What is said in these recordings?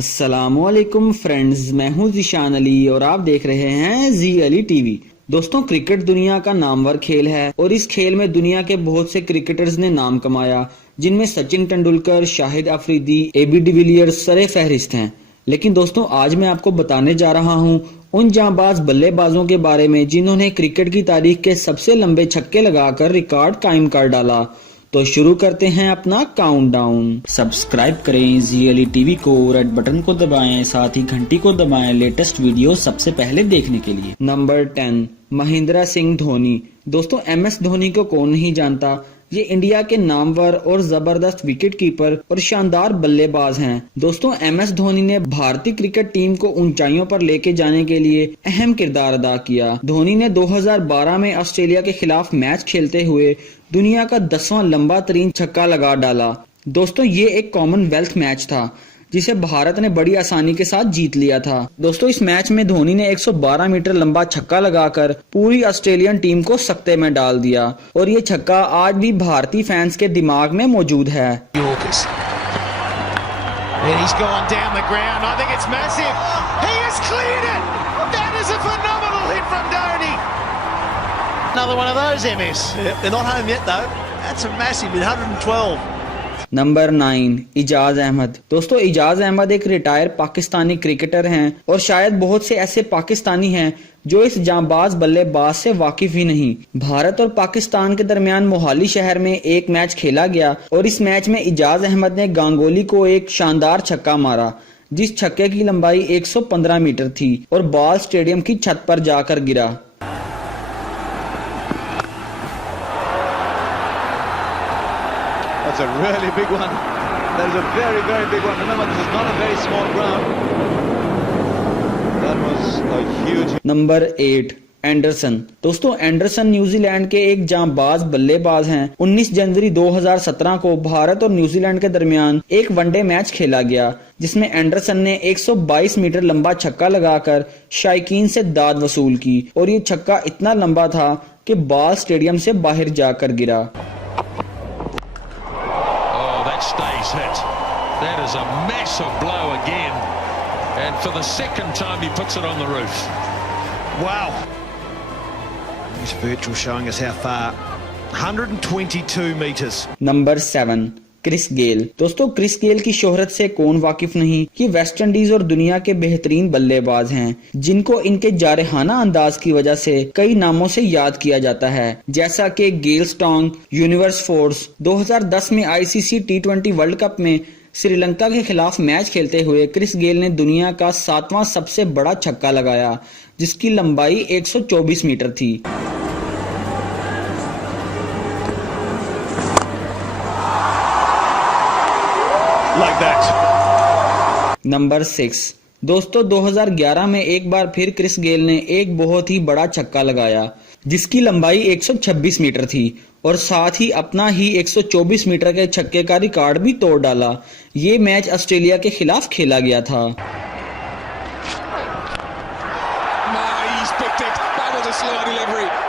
अस्सलामुअलैकुम फ्रेंड्स, मैं हूं ज़ीशान अली और आप देख रहे हैं जी अली टीवी। दोस्तों, क्रिकेट दुनिया का नामवर खेल है और इस खेल में दुनिया के बहुत से क्रिकेटर्स ने नाम कमाया, जिनमें सचिन तेंदुलकर, शाहिद अफरीदी, एबी डिविलियर्स सरे फहरिस्त हैं। लेकिन दोस्तों, आज मैं आपको बताने जा रहा हूं उन जांबाज बल्लेबाजों के बारे में जिन्होंने क्रिकेट की तारीख के सबसे लंबे छक्के लगाकर रिकॉर्ड कायम कर डाला। तो शुरू करते हैं अपना काउंटडाउन। सब्सक्राइब करें जी अली टीवी को, रेड बटन को दबाएं, साथ ही घंटी को दबाएं लेटेस्ट वीडियो सबसे पहले देखने के लिए। नंबर 10, महेंद्र सिंह धोनी। दोस्तों, एमएस धोनी को कौन नहीं जानता। ये इंडिया के नामवर और जबरदस्त विकेट कीपर और शानदार बल्लेबाज हैं। दोस्तों, एमएस धोनी ने भारतीय क्रिकेट टीम को ऊंचाइयों पर लेके जाने के लिए अहम किरदार अदा किया। धोनी ने 2012 में ऑस्ट्रेलिया के खिलाफ मैच खेलते हुए दुनिया का 10वां लंबा तरीन छक्का लगा डाला। दोस्तों, ये एक कॉमनवेल्थ मैच था जिसे भारत ने बड़ी आसानी के साथ जीत लिया था। दोस्तों, इस मैच में धोनी ने 112 मीटर लंबा छक्का लगाकर पूरी ऑस्ट्रेलियन टीम को सकते में डाल दिया और ये छक्का आज भी भारतीय फैंस के दिमाग में मौजूद है। Another one of those, MS. They're not home yet though. That's a massive 112. Number 9, Ijaz Ahmed. दोस्तों, इजाज अहमद एक रिटायर पाकिस्तानी क्रिकेटर हैं और शायद बहुत से ऐसे पाकिस्तानी हैं जो इस जांबाज बल्लेबाज से वाकिफ ही नहीं। भारत और पाकिस्तान के दरमियान मोहाली शहर में एक मैच खेला गया और इस मैच में इजाज अहमद ने गांगुली को एक शानदार छक्का मारा, जिस छक्के की लंबाई 115 मीटर थी और बॉल स्टेडियम की छत पर जाकर गिरा। That's a really big one. That is a very, very big one. Remember, this is not a very small ground. That was a huge. Number 8, Anderson. दोस्तों, एंडरसन न्यूजीलैंड के एक जांबाज बल्लेबाज हैं। 19 जनवरी 2017 को भारत और न्यूजीलैंड के दरमियान एक वनडे मैच खेला गया, जिसमें एंडरसन ने 122 मीटर लंबा छक्का लगाकर शायकीन से दाद वसूल की और ये छक्का इतना लंबा था कि बॉल स्टेडियम से बाहर जाकर गिरा। Hit. That is a massive blow again, and for the second time he puts it on the roof. Wow. This virtual showing us how far. 122 meters. Number 7, Chris Gayle. दोस्तों, Chris गेल की शोहरत से कौन वाकिफ नहीं कि वेस्ट इंडीज और दुनिया के बेहतरीन बल्लेबाज हैं, जिनको इनके जारहाना अंदाज की वजह से कई नामों से याद किया जाता है, जैसा कि गेल स्टोंग, यूनिवर्स फोर्स। 2010 में आईसीसी T20 वर्ल्ड कप में श्रीलंका के खिलाफ मैच खेलते हुए क्रिस गेल ने दुनिया का 7वां सबसे बड़ा छक्का लगाया, जिसकी लंबाई 124 मीटर थी। Like that. नंबर 6, दोस्तों, 2011 में एक बार फिर क्रिस गेल ने एक बहुत ही बड़ा छक्का लगाया, जिसकी लंबाई 126 मीटर थी और साथ ही अपना ही 124 मीटर के छक्के का रिकॉर्ड भी तोड़ डाला। ये मैच ऑस्ट्रेलिया के खिलाफ खेला गया था।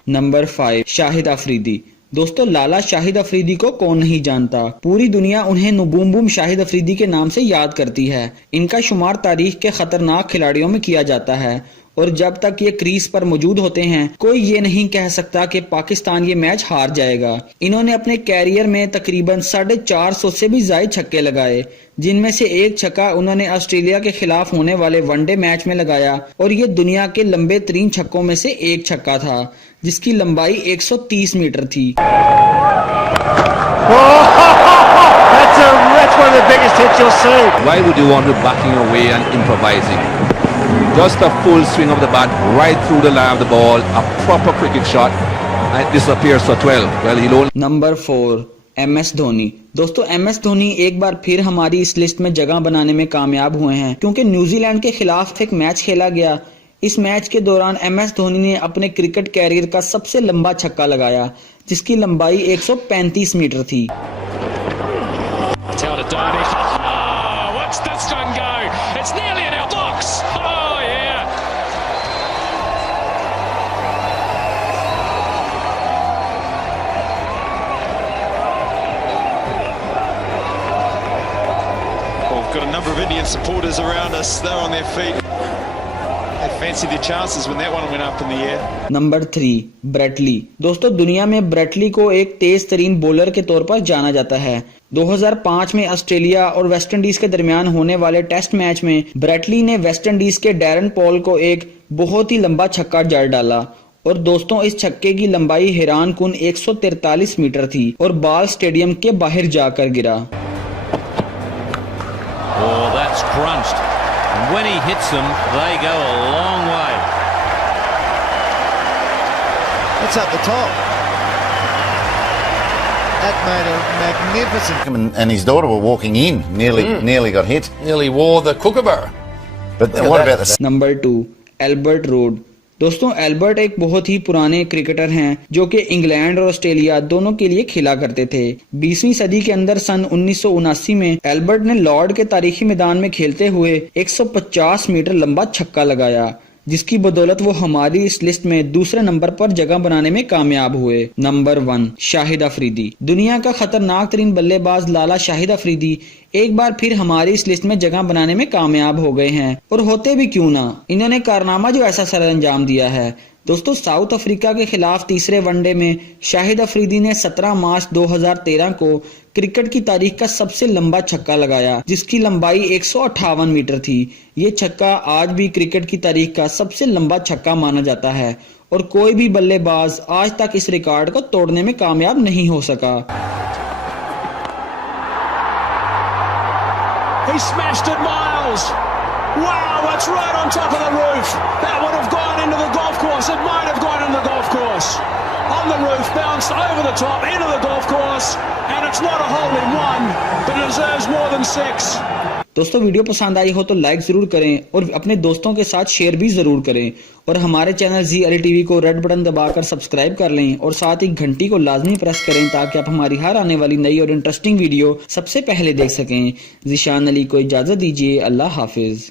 नंबर 5, शाहिद अफरीदी। दोस्तों, लाला शाहिद अफरीदी को कौन नहीं जानता। पूरी दुनिया उन्हें बूम बूम शाहिद अफरीदी के नाम से याद करती है। इनका शुमार तारीख के खतरनाक खिलाड़ियों में किया जाता है और जब तक ये क्रीज पर मौजूद होते हैं, कोई ये नहीं कह सकता कि पाकिस्तान ये मैच हार जाएगा। इन्होंने अपने कैरियर में तकरीबन 450 से भी ज्यादा छक्के लगाए, जिनमें से एक छक्का उन्होंने ऑस्ट्रेलिया के खिलाफ होने वाले वनडे मैच में लगाया और ये दुनिया के लंबे तरीन छक्कों में से एक छक्का था, जिसकी लंबाई 130 मीटर थी। That's one of the biggest hits you'll see. Why would you want to be backing away and improvising? Just a full swing of the bat right through the line of the ball, a proper cricket shot, and it disappears for 12. Well, he'll only... number 4, MS Dhoni. दोस्तों, MS Dhoni एक बार फिर हमारी इस list में जगह बनाने में कामयाब हुए हैं, क्योंकि न्यूजीलैंड के खिलाफ एक मैच खेला गया। इस मैच के दौरान एमएस धोनी ने अपने क्रिकेट कैरियर का सबसे लंबा छक्का लगाया, जिसकी लंबाई 135 मीटर थी। Got a number of Indian supporters around us, they're on their feet. They fancied their chances when that one went up in the air. Number 3 Brett Lee. दोस्तों दुनिया में ब्रेटली को एक तेज तरीन बॉलर के तौर पर जाना जाता है। 2005 में ऑस्ट्रेलिया और वेस्ट इंडीज के दरमियान होने वाले टेस्ट मैच में ब्रेटली ने वेस्ट इंडीज के डैरन पॉल को एक बहुत ही लंबा छक्का जड़ डाला और दोस्तों इस छक्के की लंबाई हैरान कुन 143 मीटर थी और बॉल स्टेडियम के बाहर जाकर गिरा। Oh, that's crunched. And when he hits them, they go a long way. It's at the top. That made a magnificent. And his daughter were walking in, nearly got hit. Nearly wore the kookaburra. But what about the number 2 Albert road. दोस्तों Albert एक बहुत ही पुराने cricketer हैं जो कि England और Australia दोनों के लिए खेला करते थे। 20वीं सदी के अंदर सन 1979 में एल्बर्ट ने लॉर्ड के तारीखी मैदान में खेलते हुए 150 मीटर लंबा छक्का लगाया, जिसकी बदौलत वो हमारी इस लिस्ट में दूसरे नंबर पर जगह बनाने में कामयाब हुए। नंबर 1 शाहिद अफरीदी। दुनिया का खतरनाक तरीन बल्लेबाज लाला शाहिद अफरीदी एक बार फिर हमारी इस लिस्ट में जगह बनाने में कामयाब हो गए हैं, और होते भी क्यों ना, इन्होंने कारनामा जो ऐसा सर अंजाम दिया है। दोस्तों साउथ अफ्रीका के खिलाफ तीसरे वनडे में शाहिद अफरीदी ने 17 मार्च 2013 को क्रिकेट की तारीख का सबसे लंबा छक्का लगाया, जिसकी लंबाई 158 मीटर थी। ये छक्का आज भी क्रिकेट की तारीख का सबसे लंबा छक्का माना जाता है और कोई भी बल्लेबाज आज तक इस रिकॉर्ड को तोड़ने में कामयाब नहीं हो सका। He smashed it miles. Wow, that's right on top of the roof. That would have gone into the golf course. It might have gone into the golf course. On the roof, bounced over the top, into the golf course, and it's not a hole in one, but it deserves more than 6. दोस्तों video पसंद आई हो तो like जरूर करें और अपने दोस्तों के साथ शेयर भी जरूर करें, और हमारे चैनल जी अली टीवी को रेड बटन दबाकर सब्सक्राइब कर लें और साथ ही घंटी को लाजमी प्रेस करें ताकि आप हमारी हर आने वाली नई और इंटरेस्टिंग वीडियो सबसे पहले देख सकें। ज़ीशान अली को इजाजत दीजिए। अल्लाह हाफिज।